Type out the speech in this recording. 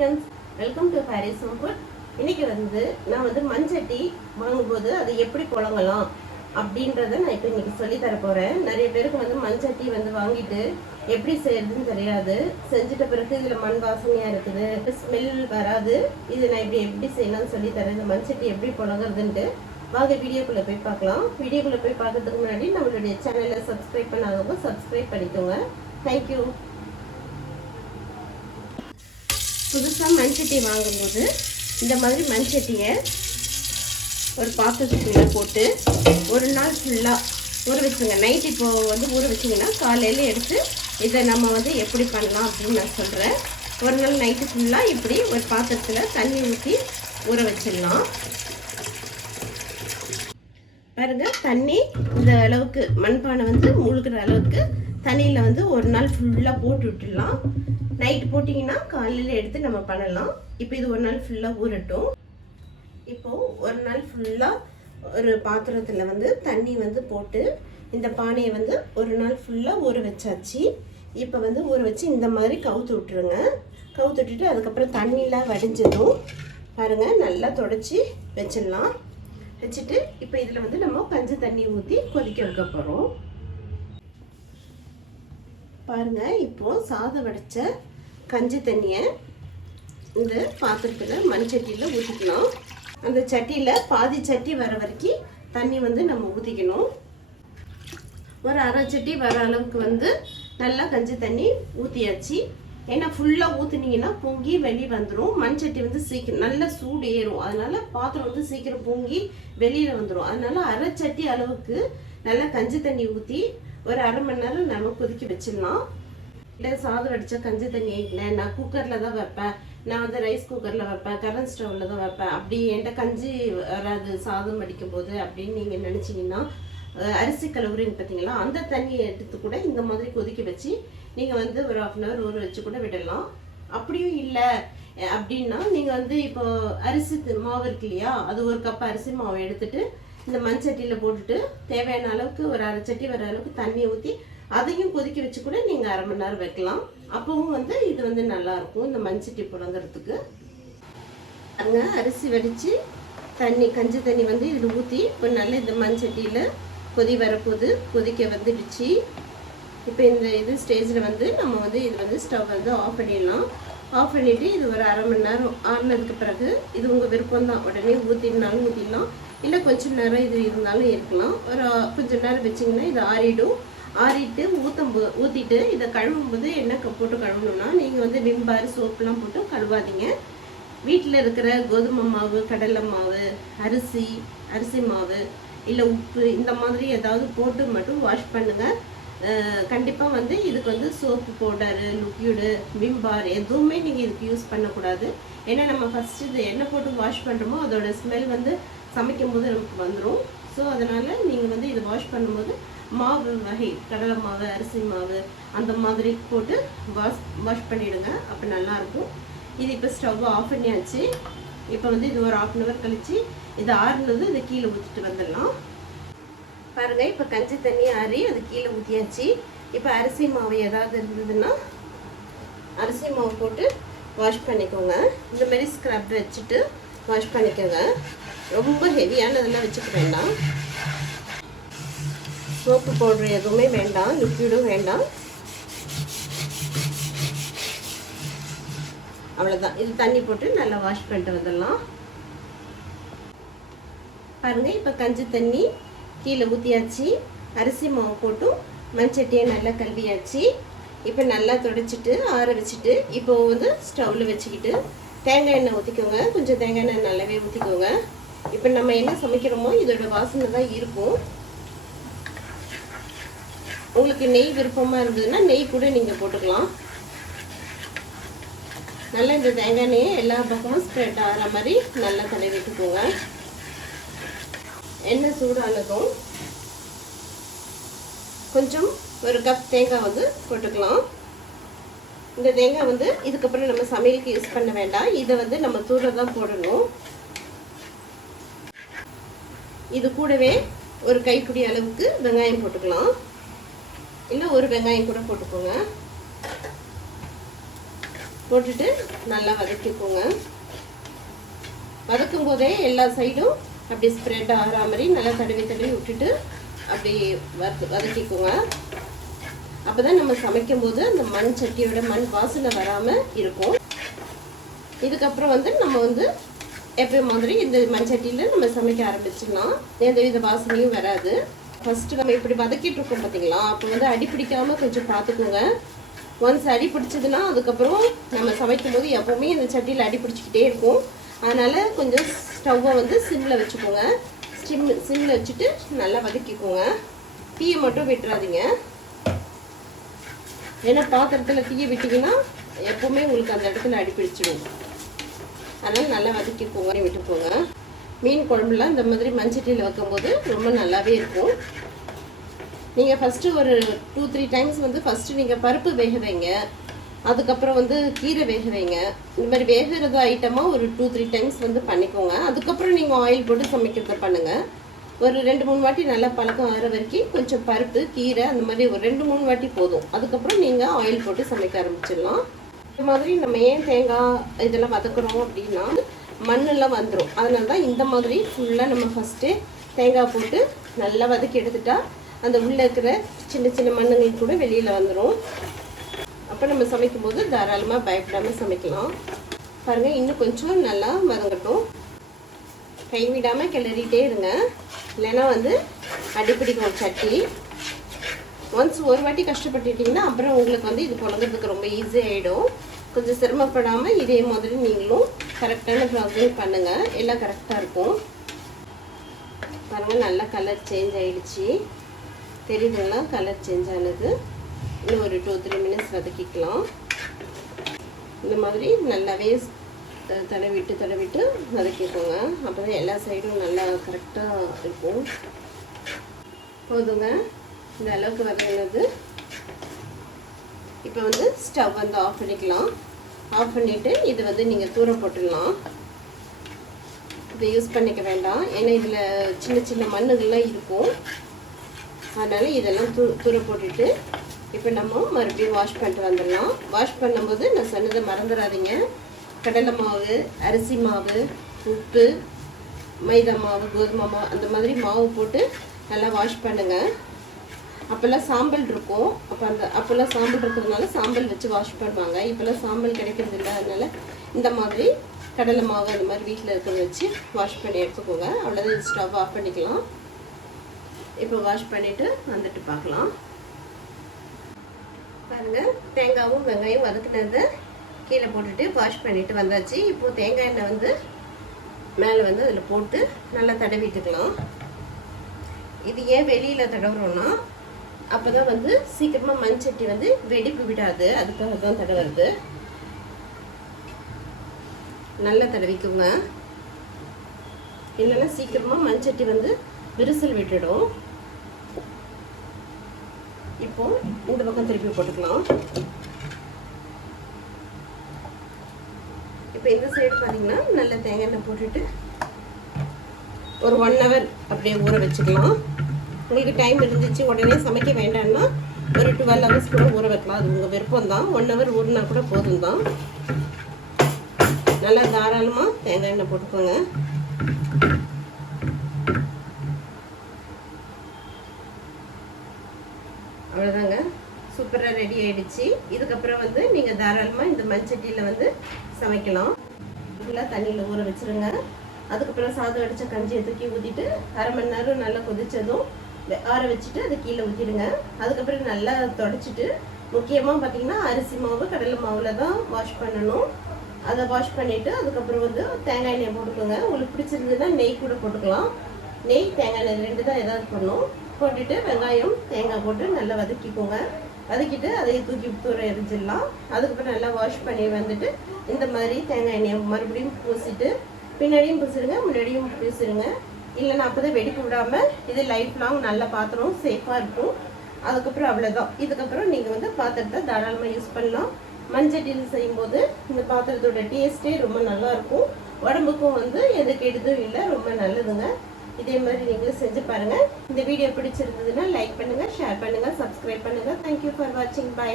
Friends welcome to Paris food இன்னைக்கு வந்து நான் வந்து மஞ்சட்டி வாங்கும்போது அதை எப்படி புழங்கலாம் அப்படின்றத நான் இப்போ இன்னைக்கு சொல்லி தர நிறைய பேருக்கு வந்து மஞ்சட்டி வந்து வாங்கிட்டு எப்படி செய்யறதுன்னு தெரியாது. செஞ்சுட்ட பிறகு இதில் மண் வாசனையாக இருக்குது ஸ்மெல் வராது. இது நான் இப்படி எப்படி செய்யலாம்னு சொல்லி தரேன். இந்த மஞ்சட்டி எப்படி புழங்குறதுன்ட்டு. வாங்க வீடியோக்குள்ளே போய் பார்க்கலாம். வீடியோக்குள்ளே போய் பார்க்கறதுக்கு முன்னாடி நம்மளுடைய சேனலை சப்ஸ்கிரைப் பண்ணாதவங்க சப்ஸ்கிரைப் பண்ணிக்கோங்க. தேங்க்யூ புதுசாக மண்சட்டி வாங்கும்போது இந்த மாதிரி மண்சட்டியை ஒரு பாத்திரத்துக்குள்ளே போட்டு ஒரு நாள் ஃபுல்லாக ஊற வச்சுங்க நைட் இப்போது வந்து ஊற வச்சிங்கன்னா காலையில் எடுத்து இதை நம்ம வந்து எப்படி பண்ணலாம் அப்படின்னு நான் சொல்கிறேன் ஒரு நாள் நைட்டு ஃபுல்லாக இப்படி ஒரு பாத்திரத்தில் தண்ணி ஊற்றி ஊற வச்சிடலாம். பாருங்கள் தண்ணி இந்த அளவுக்கு மண்பானை வந்து முழுகிற அளவுக்கு தண்ணியில் வந்து ஒரு நாள் ஃபுல்லாக போட்டு விட்டுடலாம். நைட் போட்டிங்கன்னா காலையில் எடுத்து நம்ம பண்ணலாம். இப்போ இது ஒரு நாள் ஃபுல்லாக ஊறட்டும். இப்போது ஒரு நாள் ஃபுல்லாக ஒரு பாத்திரத்தில் வந்து தண்ணி வந்து போட்டு இந்த பானையை வந்து ஒரு நாள் ஃபுல்லாக ஊற வச்சாச்சு. இப்போ வந்து ஊற வச்சு இந்த மாதிரி கவுத்து விட்டுருங்க. கவுத்து விட்டுட்டு அதுக்கப்புறம் தண்ணிலாம் வடிஞ்சதும் பாருங்கள் நல்லா தொடச்சி வச்சிடலாம். வச்சுட்டு இப்போ இதில் வந்து நம்ம கஞ்சி தண்ணி ஊற்றி கொதிக்க வைக்க போகிறோம் பாருங்கள் இப்போது சாதம் வடைச்ச கஞ்சி தண்ணியை இந்த பாத்திரத்தில் மண் சட்டியில் ஊற்றிக்கலாம் அந்த சட்டியில் பாதி சட்டி வர வரைக்கும் தண்ணி வந்து நம்ம ஊற்றிக்கணும் ஒரு அரை சட்டி வர அளவுக்கு வந்து நல்லா கஞ்சி தண்ணி ஊற்றியாச்சு ஏன்னா ஃபுல்லாக ஊற்றுனீங்கன்னா பொங்கி வெளியே வந்துடும் மண் சட்டி வந்து சீக்கிரம் நல்ல சூடு ஏறும். அதனால் பாத்திரம் வந்து சீக்கிரம் பொங்கி வெளியில் வந்துடும் அதனால அரை சட்டி அளவுக்கு நல்லா கஞ்சி தண்ணி ஊற்றி ஒரு அரை மணி நேரம் நம்ம கொதிக்க வச்சிடலாம். இல்லை சாதம் வடித்த கஞ்சி தண்ணி இல்லை நான் குக்கரில் தான் வைப்பேன். நான் வந்து ரைஸ் குக்கரில் வைப்பேன் கரண்ட் ஸ்டவ்வில் தான் வைப்பேன். அப்படி என்கிட்ட கஞ்சி வராது சாதம் வடிக்கும் போது அப்படின்னு நீங்கள் நினச்சிங்கன்னா அரிசி கலவுரின்னு பார்த்தீங்களா அந்த தண்ணியை எடுத்து கூட இந்த மாதிரி கொதிக்க வச்சு நீங்கள் வந்து ஒரு ஆஃப் அன் ஹவர் ஊற வச்சு கூட விடலாம். அப்படியும் இல்லை. அப்படின்னா நீங்கள் வந்து இப்போ அரிசி மாவு இருக்கு இல்லையா அது ஒரு கப் அரிசி மாவு எடுத்துட்டு இந்த மண் சட்டியில் போட்டுட்டு தேவையான அளவுக்கு ஒரு அரை சட்டி வர அளவுக்கு தண்ணி ஊற்றி அதையும் கொதிக்க வச்சு கூட நீங்கள் அரை மணி நேரம் வைக்கலாம். அப்பவும் வந்து இது வந்து நல்லா இருக்கும் இந்த மண் சட்டி புழங்குறதுக்கு. அங்கே அரிசி வடித்து தண்ணி கஞ்சி தண்ணி வந்து இதில் ஊற்றி இப்போ நல்ல இந்த மண் சட்டியில் கொதி வரப்போகுது. கொதிக்க வந்துடுச்சு. இப்போ இந்த இது ஸ்டேஜில் வந்து நம்ம வந்து இது வந்து ஸ்டவ் வந்து ஆஃப் பண்ணிடலாம். ஆஃப் பண்ணிவிட்டு இது ஒரு அரை மணி நேரம் ஆறினதுக்கு பிறகு இது உங்கள் விருப்பம் தான் உடனே ஊற்றினாலும் ஊற்றிடலாம் இல்லை கொஞ்சம் நேரம் இது இருந்தாலும் இருக்கலாம். ஒரு கொஞ்சம் நேரம் வச்சிங்கன்னா இது ஆறிடும். ஆறிட்டு ஊற்றும் போ ஊற்றிட்டு இதை கழுவும் போது என்ன போட்டு கழுவணும்னா நீங்கள் வந்து விம்பார் சோப்புலாம் போட்டு கழுவாதீங்க. வீட்டில் இருக்கிற கோதுமை மாவு கடலை மாவு அரிசி அரிசி மாவு இல்லை உப்பு இந்த மாதிரி ஏதாவது போட்டு மட்டும் வாஷ் பண்ணுங்கள் கண்டிப்பாக வந்து இதுக்கு வந்து சோப்பு பவுடரு லிக்யூடு விம்பார் எதுவுமே நீங்கள் இதுக்கு யூஸ் பண்ணக்கூடாது. ஏன்னா நம்ம ஃபஸ்ட்டு இது எண்ணெய் போட்டு வாஷ் பண்ணுறோமோ அதோட ஸ்மெல் வந்து சமைக்கும் போது நமக்கு வந்துடும் ஸோ அதனால் நீங்கள் வந்து இது வாஷ் பண்ணும்போது மாவு வகை கடலை மாவு அரிசி மாவு அந்த மாதிரி போட்டு வாஷ் வாஷ் பண்ணிவிடுங்க அப்போ நல்லாயிருக்கும் இது இப்போ ஸ்டவ் ஆஃப் பண்ணியாச்சு. இப்போ வந்து இது ஒரு ஆஃப் அன் ஹவர் கழித்து இது ஆறுனது இதை கீழே ஊற்றிட்டு வந்துடலாம். பாருங்க இப்போ கஞ்சி தண்ணி ஆறி அது கீழே ஊற்றியாச்சு இப்போ அரிசி மாவு ஏதாவது இருந்ததுன்னா அரிசி மாவு போட்டு வாஷ் பண்ணிக்கோங்க. இந்த மாதிரி ஸ்க்ரப் வச்சுட்டு வாஷ் பண்ணிக்கோங்க. ரொம்ப ஹெவியானதெல்லாம் வச்சுக்க வேண்டாம். சோப்பு பவுடர் எதுவுமே வேண்டாம். லிக்விடும் வேண்டாம். அவ்வளோதான் இது தண்ணி போட்டு நல்லா வாஷ் பண்ணிட்டு வந்துடலாம். பாருங்க இப்போ கஞ்சி தண்ணி கீழே ஊற்றியாச்சு அரிசி மாவு போட்டும் மண்சட்டியை நல்லா கழுவியாச்சு. இப்போ நல்லா தொடச்சிட்டு ஆற வச்சுட்டு இப்போ வந்து ஸ்டவ்வில் வச்சுக்கிட்டு தேங்காய் எண்ணெய் ஊற்றிக்கோங்க கொஞ்சம் தேங்காய் எண்ணெய் நல்லாவே ஊற்றிக்கோங்க இப்போ நம்ம என்ன சமைக்கிறோமோ இதோட வாசனை தான் இருக்கும். உங்களுக்கு நெய் விருப்பமாக இருந்ததுன்னா நெய் கூட நீங்கள் போட்டுக்கலாம். நல்லா இந்த தேங்காய் எண்ணெயை எல்லா பக்கமும் ஸ்ப்ரெட் ஆகிற மாதிரி நல்லா தடவி விட்டுக்கோங்க. எண்ணெய் சூடானதும் கொஞ்சம் ஒரு கப் தேங்காய் வந்து போட்டுக்கலாம். இந்த தேங்காய் வந்து இதுக்கப்புறம் நம்ம சமையலுக்கு யூஸ் பண்ண வேண்டாம். இதை வந்து நம்ம தூர தான் போடணும். இது கூடவே ஒரு கைப்பிடி அளவுக்கு வெங்காயம் போட்டுக்கலாம். இல்லை ஒரு வெங்காயம் கூட போட்டுக்கோங்க. போட்டுட்டு நல்லா வதக்கிக்கோங்க. வதக்கும் போதே எல்லா சைடும் அப்படியே ஸ்ப்ரெட் ஆகிற மாதிரி நல்லா தடவி தடவி விட்டுட்டு அப்படி வத வதக்கிக்கோங்க. அப்போ தான் நம்ம சமைக்கும் போது அந்த மண் சட்டியோட மண் வாசனை வராமல் இருக்கும். இதுக்கப்புறம் வந்து நம்ம வந்து எப்பயும் மாதிரி இந்த மண் சட்டியில் நம்ம சமைக்க ஆரம்பிச்சிடலாம். எந்த வித வாசனையும் வராது. ஃபஸ்ட்டு நம்ம இப்படி வதக்கிட்டு இருக்கோம் பார்த்தீங்களா அப்போ வந்து அடி பிடிக்காமல் கொஞ்சம் பார்த்துக்கோங்க ஒன்ஸ் அடி பிடிச்சதுன்னா அதுக்கப்புறம் நம்ம சமைக்கும் போது எப்போவுமே இந்த சட்டியில் அடி பிடிச்சிக்கிட்டே இருக்கும். அதனால் கொஞ்சம் ஸ்டவ்வை வந்து சிம்மில் வச்சுக்கோங்க. ஸ்டிம் சிம்மில் வச்சுட்டு நல்லா வதக்கிக்கோங்க. தீயை மட்டும் விட்டுறாதீங்க. ஏன்னா பாத்திரத்தில் தீயை விட்டிங்கன்னா எப்போவுமே உங்களுக்கு அந்த இடத்துல அடிப்பிடிச்சிடும் அதனால் நல்லா வதக்கிக்கோங்க. விட்டுக்கோங்க. மீன் குழம்புலாம் இந்த மாதிரி மஞ்சட்டியில் வைக்கும்போது ரொம்ப நல்லாவே இருக்கும். நீங்கள் ஃபஸ்ட்டு ஒரு டூ த்ரீ டைம்ஸ் வந்து ஃபஸ்ட்டு நீங்கள் பருப்பு வேக வைங்க. அதுக்கப்புறம் வந்து கீரை வேக வைங்க. இந்த மாதிரி வேகிறது ஐட்டமாக ஒரு டூ த்ரீ டைம்ஸ் வந்து பண்ணிக்கோங்க. அதுக்கப்புறம் நீங்கள் ஆயில் போட்டு சமைக்கிறத பண்ணுங்கள் ஒரு ரெண்டு மூணு வாட்டி நல்லா பழக்கம் ஆகிற வரைக்கும் கொஞ்சம் பருப்பு கீரை அந்த மாதிரி ஒரு ரெண்டு மூணு வாட்டி போதும். அதுக்கப்புறம் நீங்கள் ஆயில் போட்டு சமைக்க ஆரம்பிச்சிடலாம். இந்த மாதிரி நம்ம ஏன் தேங்காய் இதெல்லாம் வதக்குறோம் அப்படின்னா மண்ணெல்லாம் வந்துடும் அதனால தான் இந்த மாதிரி ஃபுல்லாக நம்ம ஃபஸ்ட்டு தேங்காய் போட்டு நல்லா வதக்கி எடுத்துட்டா அந்த உள்ளே இருக்கிற சின்ன சின்ன மண்ணுங்கள் கூட வெளியில் வந்துடும் அப்போ நம்ம சமைக்கும் போது தாராளமாக பயப்படாமல் சமைக்கலாம். பாருங்கள் இன்னும் கொஞ்சம் நல்லா வதங்கட்டும். கைவிடாமல் கிளறிட்டே இருங்க. இல்லைன்னா வந்து அடிப்பிடிக்கும் சட்டி. ஒன்ஸ் ஒரு வாட்டி கஷ்டப்பட்டுட்டிங்கன்னா அப்புறம் உங்களுக்கு வந்து இது புழங்குறதுக்கு ரொம்ப ஈஸி ஆகிடும் கொஞ்சம் சிரமப்படாமல் இதே மாதிரி நீங்களும் கரெக்டான ப்ராசஸ் பண்ணுங்கள் எல்லாம் கரெக்டாக இருக்கும். பாருங்கள் நல்லா கலர் சேஞ்ச் ஆகிடுச்சி தெரியுதுங்களா? கலர் சேஞ்ச் ஆனது. இன்னும் ஒரு டூ த்ரீ மினிட்ஸ் வதக்கிக்கலாம். இந்த மாதிரி நல்லாவே தடவிட்டு தடவிட்டு வதக்கிக்கோங்க. அப்போ தான் எல்லா சைடும் நல்லா கரெக்டாக இருக்கும். போதுங்க. இந்த அளவுக்கு வதங்கினது. இப்போ வந்து ஸ்டவ் வந்து ஆஃப் பண்ணிக்கலாம். ஆஃப் பண்ணிவிட்டு இது வந்து நீங்கள் தூர போட்டுடலாம். இதை யூஸ் பண்ணிக்க வேண்டாம். ஏன்னா இதில் சின்ன சின்ன மண்ணுகள்லாம் இருக்கும். அதனால் இதெல்லாம் தூ தூர போட்டுட்டு இப்போ நம்ம மறுபடியும் வாஷ் பண்ணிட்டு வந்துடலாம். வாஷ் பண்ணும்போது நான் சொன்னதை மறந்துடாதீங்க. கடலை மாவு அரிசி மாவு உப்பு மைதா மாவு கோதுமை மாவு அந்த மாதிரி மாவு போட்டு நல்லா வாஷ் பண்ணுங்கள் அப்போல்லாம் சாம்பல் இருக்கும். அப்போ அந்த அப்போல்லாம் சாம்பல் இருக்கிறதுனால சாம்பல் வச்சு வாஷ் பண்ணுவாங்க. இப்போல்லாம் சாம்பல் கிடைக்கிறது இல்லை அதனால் இந்த மாதிரி கடலை மாவு அந்த மாதிரி வீட்டில் இருக்கிறத வச்சு வாஷ் பண்ணி எடுத்துக்கோங்க. அவ்வளோதான் ஸ்டவ் ஆஃப் பண்ணிக்கலாம். இப்போ வாஷ் பண்ணிவிட்டு வந்துட்டு பார்க்கலாம். பாருங்கள் தேங்காவும் வெங்காயம் வதக்குனது கீழே போட்டுட்டு வாஷ் பண்ணிட்டு வந்தாச்சு. இப்போ தேங்காய் எண்ணெய் வந்து மேலே வந்து அதில் போட்டு நல்லா தடவிட்டுக்கலாம். இது ஏன் வெளியில் தடவுறோம்னா அப்போ தான் வந்து சீக்கிரமாக மண் சட்டி வந்து வெடிப்பு விடாது. அதுக்காக தான் தடவுறது. நல்லா தடவிக்குங்க. இல்லைன்னா சீக்கிரமாக மண் சட்டி வந்து விரிசல் விட்டுடும். இப்போ இந்த பக்கம் திருப்பி போட்டுக்கலாம். இப்போ இந்த சைடு பார்த்தீங்கன்னா நல்ல தேங்காய் எண்ணெய் போட்டுட்டு ஒரு ஒன் ஹவர் அப்படியே ஊற வச்சுக்கலாம். உங்களுக்கு டைம் இருந்துச்சு உடனே சமைக்க வேண்டாம்னா ஒரு டுவெல் ஹவர்ஸ் கூட ஊற வைக்கலாம். அது உங்கள் விருப்பம் தான் ஒன் ஹவர் ஊறினா கூட போதும் தான் நல்லா தாராளமாக தேங்காய் எண்ணெய் போட்டுக்கோங்க. அவ்வளோதாங்க சூப்பராக ரெடி ஆகிடுச்சு இதுக்கப்புறம் வந்து நீங்கள் தாராளமாக இந்த மண்சட்டியில் வந்து சமைக்கலாம். ஃபுல்லாக தண்ணியில் ஊற வச்சிருங்க. அதுக்கப்புறம் சாதம் அடித்த கஞ்சியை தூக்கி ஊற்றிட்டு அரை மணி நேரம் நல்லா கொதித்ததும் ஆற வச்சுட்டு அது கீழே ஊற்றிடுங்க அதுக்கப்புறம் நல்லா தொடச்சிட்டு முக்கியமாக பார்த்திங்கன்னா அரிசி மாவு கடலை மாவில் தான் வாஷ் பண்ணணும். அதை வாஷ் பண்ணிவிட்டு அதுக்கப்புறம் வந்து தேங்காய் எண்ணெய் போட்டுக்கோங்க. உங்களுக்கு பிடிச்சிருந்ததுன்னா நெய் கூட போட்டுக்கலாம். நெய் தேங்காய் எண்ணெய் ரெண்டு தான் ஏதாவது பண்ணணும். போட்டுட்டு வெங்காயம் தேங்காய் போட்டு நல்லா வதக்கிக்கோங்க. வதக்கிட்டு அதையே தூக்கி தூர எரிஞ்சிடலாம். அதுக்கப்புறம் நல்லா வாஷ் பண்ணி வந்துட்டு இந்த மாதிரி தேங்காய் எண்ணெயை மறுபடியும் பூசிட்டு பின்னாடியும் பூசிடுங்க முன்னாடியும் பூசிடுங்க. இல்லைன்னா அப்போ தான் வெடிக்க விடாமல் இது லைஃப் லாங் நல்ல பாத்திரம் சேஃபாக இருக்கும். அதுக்கப்புறம் அவ்வளோதான் இதுக்கப்புறம் நீங்கள் வந்து பாத்திரத்தை தாராளமாக யூஸ் பண்ணலாம். மண்சட்டியில் செய்யும்போது இந்த பாத்திரத்தோட டேஸ்ட்டே ரொம்ப நல்லா இருக்கும். உடம்புக்கும் வந்து எந்த கெடுதும் இல்லை ரொம்ப நல்லதுங்க. இதே மாதிரி நீங்களும் செஞ்சு பாருங்கள் இந்த வீடியோ பிடிச்சிருந்ததுன்னா லைக் பண்ணுங்கள் ஷேர் பண்ணுங்கள் சப்ஸ்கிரைப் பண்ணுங்க. தேங்க்யூ ஃபார் வாட்சிங் பை